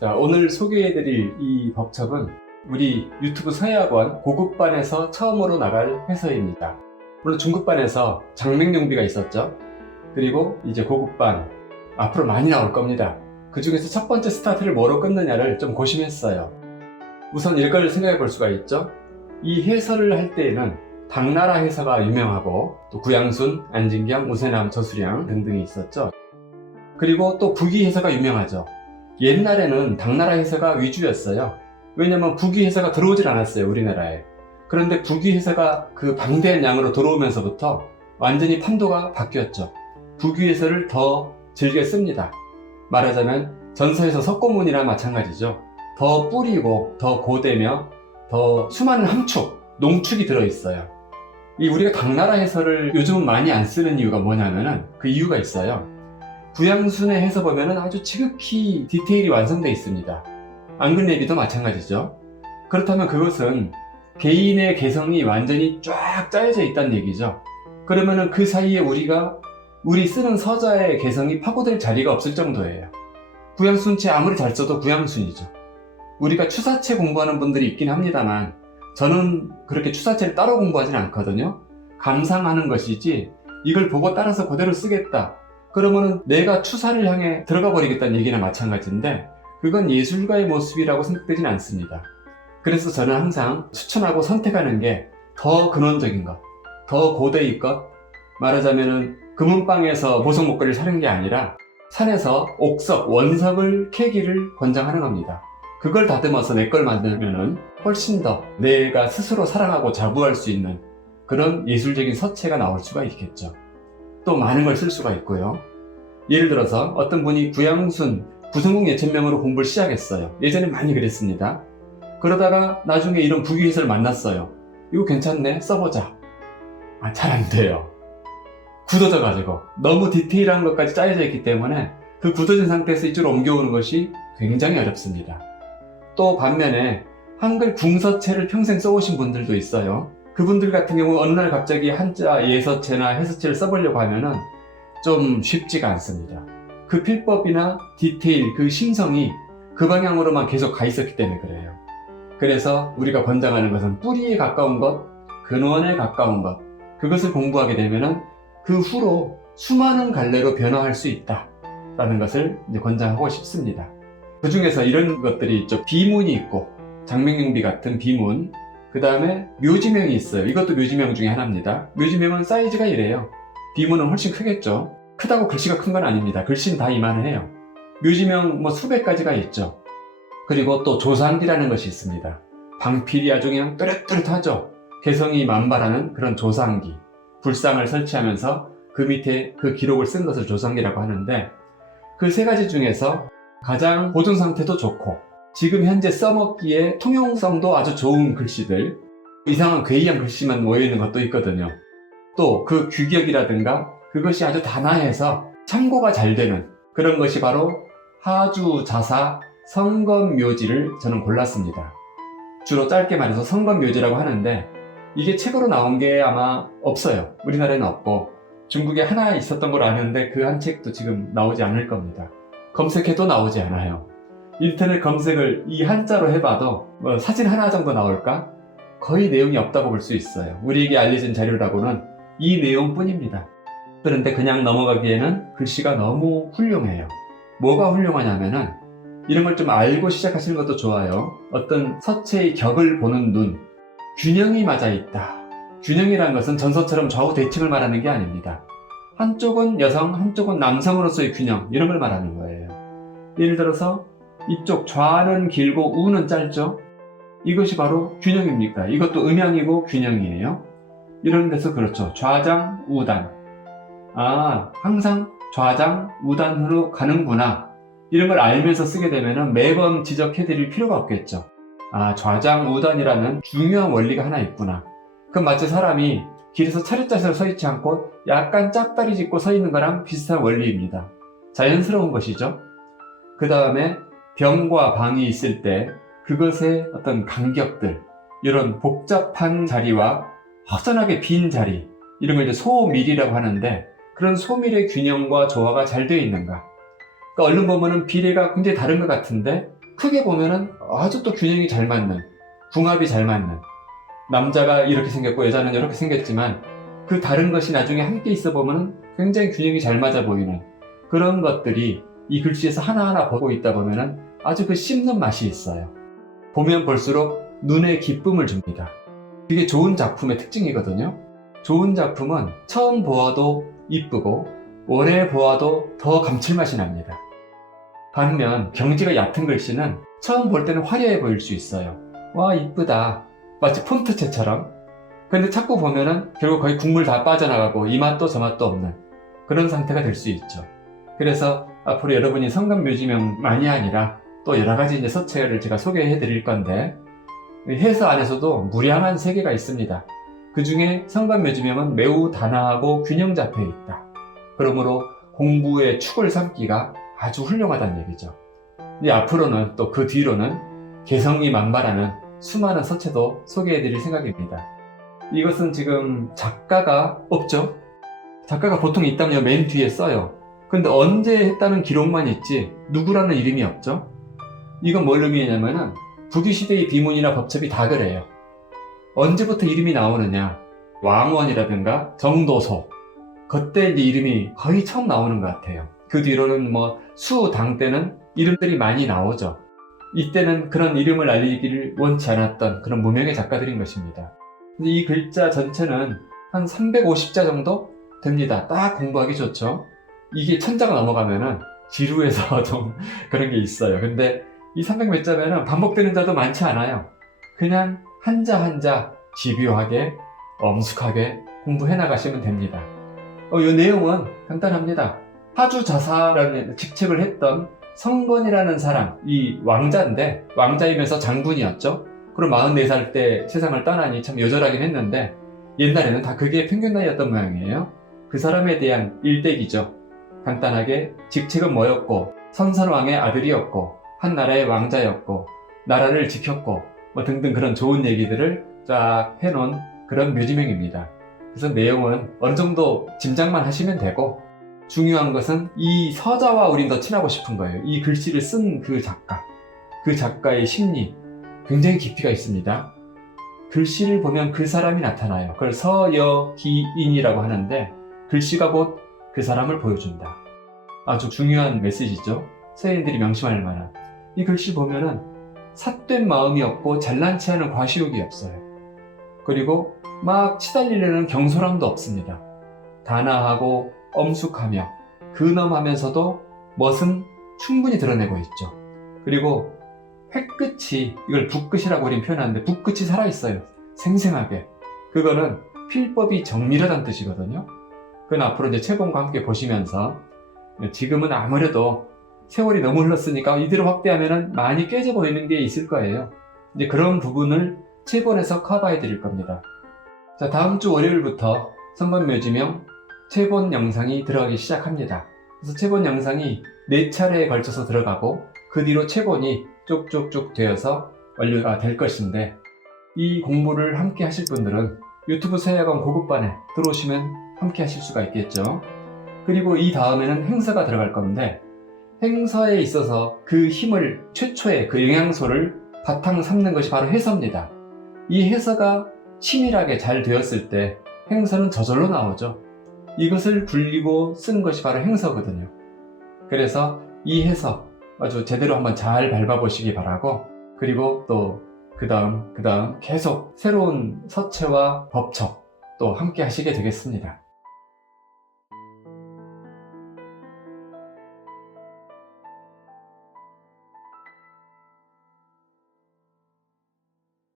자, 오늘 소개해드릴 이 법첩은 우리 유튜브 서예학원 고급반에서 처음으로 나갈 회서입니다. 물론 중급반에서 장맹용비가 있었죠. 그리고 이제 고급반 앞으로 많이 나올 겁니다. 그 중에서 첫 번째 스타트를 뭐로 끊느냐를 좀 고심했어요. 우선 이걸 생각해 볼 수가 있죠. 이 해설을 할 때에는 당나라 해서가 유명하고 또 구양순, 안진경, 우세남, 저수량 등등이 있었죠. 그리고 또 북이 해서가 유명하죠. 옛날에는 당나라 해서가 위주였어요. 왜냐면 북이 해서가 들어오질 않았어요, 우리나라에. 그런데 북이 해서가 그 방대한 양으로 들어오면서부터 완전히 판도가 바뀌었죠. 북이 해서를 더 즐겨 씁니다. 말하자면 전서에서 석고문이나 마찬가지죠. 더 뿌리고 더 고되며 더 수많은 함축, 농축이 들어있어요. 이 우리가 당나라 해서를 요즘은 많이 안 쓰는 이유가 뭐냐면은 그 이유가 있어요. 구양순의 해서 보면은 아주 지극히 디테일이 완성되어 있습니다. 앙금내비도 마찬가지죠. 그렇다면 그것은 개인의 개성이 완전히 쫙 짜여져 있다는 얘기죠. 그러면은 그 사이에 우리 쓰는 서자의 개성이 파고들 자리가 없을 정도예요. 구양순체 아무리 잘 써도 구양순이죠. 우리가 추사체 공부하는 분들이 있긴 합니다만 저는 그렇게 추사체를 따로 공부하지는 않거든요. 감상하는 것이지 이걸 보고 따라서 그대로 쓰겠다. 그러면은 내가 추사를 향해 들어가 버리겠다는 얘기나 마찬가지인데 그건 예술가의 모습이라고 생각되지는 않습니다. 그래서 저는 항상 추천하고 선택하는 게 더 근원적인 것, 더 고대의 것, 말하자면은 금은방에서 보석 목걸이를 사는 게 아니라 산에서 옥석, 원석을 캐기를 권장하는 겁니다. 그걸 다듬어서 내 걸 만들면은 훨씬 더 내가 스스로 사랑하고 자부할 수 있는 그런 예술적인 서체가 나올 수가 있겠죠. 또 많은 걸 쓸 수가 있고요. 예를 들어서 어떤 분이 구양순, 구성국 예천명으로 공부를 시작했어요. 예전에 많이 그랬습니다. 그러다가 나중에 이런 북이 해설을 만났어요. 이거 괜찮네, 써보자. 잘 안 돼요. 굳어져가지고 너무 디테일한 것까지 짜여져 있기 때문에 그 굳어진 상태에서 이쪽으로 옮겨오는 것이 굉장히 어렵습니다. 또 반면에 한글 궁서체를 평생 써오신 분들도 있어요. 그분들 같은 경우 어느 날 갑자기 한자 예서체나 해서체를 써보려고 하면은 좀 쉽지가 않습니다. 그 필법이나 디테일, 그 심성이 그 방향으로만 계속 가 있었기 때문에 그래요. 그래서 우리가 권장하는 것은 뿌리에 가까운 것, 근원에 가까운 것, 그것을 공부하게 되면은 그 후로 수많은 갈래로 변화할 수 있다라는 것을 이제 권장하고 싶습니다. 그 중에서 이런 것들이 있죠. 비문이 있고 장맹용비 같은 비문, 그 다음에 묘지명이 있어요. 이것도 묘지명 중에 하나입니다. 묘지명은 사이즈가 이래요. 비문은 훨씬 크겠죠. 크다고 글씨가 큰 건 아닙니다. 글씨는 다 이만해요. 묘지명 뭐 수백 가지가 있죠. 그리고 또 조상기라는 것이 있습니다. 방필이 아주 그냥 또렷또렷하죠. 개성이 만발하는 그런 조상기. 불상을 설치하면서 그 밑에 그 기록을 쓴 것을 조상기라고 하는데 그 세 가지 중에서 가장 보존 상태도 좋고 지금 현재 써먹기에 통용성도 아주 좋은 글씨들, 이상한 괴이한 글씨만 모여있는 것도 있거든요. 또 그 규격이라든가 그것이 아주 단아해서 참고가 잘 되는 그런 것이 바로 하주자사 성검묘지를 저는 골랐습니다. 주로 짧게 말해서 성검묘지라고 하는데 이게 책으로 나온 게 아마 없어요. 우리나라에는 없고 중국에 하나 있었던 걸 아는데 그 한 책도 지금 나오지 않을 겁니다. 검색해도 나오지 않아요. 인터넷 검색을 이 한자로 해봐도 뭐 사진 하나 정도 나올까? 거의 내용이 없다고 볼 수 있어요. 우리에게 알려진 자료라고는 이 내용뿐입니다. 그런데 그냥 넘어가기에는 글씨가 너무 훌륭해요. 뭐가 훌륭하냐면은 이런 걸 좀 알고 시작하시는 것도 좋아요. 어떤 서체의 격을 보는 눈, 균형이 맞아 있다. 균형이라는 것은 전서처럼 좌우 대칭을 말하는 게 아닙니다. 한쪽은 여성, 한쪽은 남성으로서의 균형, 이런 걸 말하는 거예요. 예를 들어서 이쪽 좌는 길고 우는 짧죠? 이것이 바로 균형입니까? 이것도 음양이고 균형이에요. 이런 데서 그렇죠. 좌장, 우단. 항상 좌장, 우단으로 가는구나. 이런 걸 알면서 쓰게 되면 매번 지적해드릴 필요가 없겠죠. 좌장, 우단이라는 중요한 원리가 하나 있구나. 그럼 마치 사람이 길에서 차렷자세로 서 있지 않고 약간 짝다리 짚고 서 있는 거랑 비슷한 원리입니다. 자연스러운 것이죠. 그 다음에 병과 방이 있을 때 그것의 어떤 간격들, 이런 복잡한 자리와 허전하게 빈 자리, 이런 걸 이제 소밀이라고 하는데 그런 소밀의 균형과 조화가 잘 되어 있는가. 그러니까 얼른 보면은 비례가 굉장히 다른 것 같은데 크게 보면은 아주 또 균형이 잘 맞는, 궁합이 잘 맞는, 남자가 이렇게 생겼고 여자는 이렇게 생겼지만 그 다른 것이 나중에 함께 있어 보면은 굉장히 균형이 잘 맞아 보이는 그런 것들이 이 글씨에서 하나하나 보고 있다 보면은 아주 그 씹는 맛이 있어요. 보면 볼수록 눈에 기쁨을 줍니다. 그게 좋은 작품의 특징이거든요. 좋은 작품은 처음 보아도 이쁘고 오래 보아도 더 감칠맛이 납니다. 반면 경지가 얕은 글씨는 처음 볼 때는 화려해 보일 수 있어요. 와, 이쁘다. 마치 폰트체처럼. 근데 자꾸 보면은 결국 거의 국물 다 빠져나가고 이 맛도 저 맛도 없는 그런 상태가 될 수 있죠. 그래서 앞으로 여러분이 성관묘지명만이 아니라 또 여러 가지 이제 서체를 제가 소개해 드릴 건데, 해서 안에서도 무량한 세계가 있습니다. 그 중에 성관묘지명은 매우 단아하고 균형 잡혀 있다. 그러므로 공부의 축을 삼기가 아주 훌륭하다는 얘기죠. 이제 앞으로는 또 그 뒤로는 개성이 만발하는 수많은 서체도 소개해 드릴 생각입니다. 이것은 지금 작가가 없죠? 작가가 보통 있다면 맨 뒤에 써요. 근데 언제 했다는 기록만 있지 누구라는 이름이 없죠? 이건 뭘 의미하냐면은 북유시대의 비문이나 법첩이 다 그래요. 언제부터 이름이 나오느냐, 왕원이라든가 정도소, 그때 이제 이름이 거의 처음 나오는 것 같아요. 그 뒤로는 뭐 수, 당 때는 이름들이 많이 나오죠. 이때는 그런 이름을 알리기를 원치 않았던 그런 무명의 작가들인 것입니다. 근데 이 글자 전체는 한 350자 정도 됩니다. 딱 공부하기 좋죠. 이게 1000자가 넘어가면은 지루해서 좀 그런 게 있어요. 근데 이 300몇 자면은 반복되는 자도 많지 않아요. 그냥 한자 한자 집요하게 엄숙하게 공부해 나가시면 됩니다. 이 내용은 간단합니다. 하주자사라는 직책을 했던 성건이라는 사람, 이 왕자인데 왕자이면서 장군이었죠. 그럼 44살 때 세상을 떠나니 참 요절하긴 했는데 옛날에는 다 그게 평균 나이였던 모양이에요. 그 사람에 대한 일대기죠. 간단하게 직책은 뭐였고 선선왕의 아들이었고 한 나라의 왕자였고 나라를 지켰고 뭐 등등 그런 좋은 얘기들을 쫙 해놓은 그런 묘지명입니다. 그래서 내용은 어느 정도 짐작만 하시면 되고 중요한 것은 이 서자와 우린 더 친하고 싶은 거예요. 이 글씨를 쓴 그 작가, 그 작가의 심리 굉장히 깊이가 있습니다. 글씨를 보면 그 사람이 나타나요. 그걸 서여기인이라고 하는데 글씨가 곧 그 사람을 보여준다. 아주 중요한 메시지죠. 서예인들이 명심할 만한. 이 글씨 보면은 삿된 마음이 없고 잘난 체 하는 과시욕이 없어요. 그리고 막 치달리려는 경솔함도 없습니다. 단아하고 엄숙하며 근엄하면서도 멋은 충분히 드러내고 있죠. 그리고 획끝이, 이걸 붓끝이라고 우린 표현하는데 붓끝이 살아있어요. 생생하게. 그거는 필법이 정밀하다는 뜻이거든요. 그건 앞으로 이제 채본과 함께 보시면서 지금은 아무래도 세월이 너무 흘렀으니까 이대로 확대하면 많이 깨져 보이는 게 있을 거예요. 이제 그런 부분을 채본에서 커버해 드릴 겁니다. 자, 다음 주 월요일부터 성관묘지명 채본 영상이 들어가기 시작합니다. 그래서 채본 영상이 4차례에 걸쳐서 들어가고 그 뒤로 채본이 쭉쭉쭉 되어서 완료가 될 것인데 이 공부를 함께 하실 분들은 유튜브 서예학원 고급반에 들어오시면 함께 하실 수가 있겠죠. 그리고 이 다음에는 행서가 들어갈 건데 행서에 있어서 그 힘을 최초의 그 영양소를 바탕 삼는 것이 바로 해서입니다. 이 해서가 치밀하게 잘 되었을 때 행서는 저절로 나오죠. 이것을 굴리고 쓴 것이 바로 행서거든요. 그래서 이 해서 아주 제대로 한번 잘 밟아보시기 바라고, 그리고 또 그 다음 계속 새로운 서체와 법척 또 함께 하시게 되겠습니다.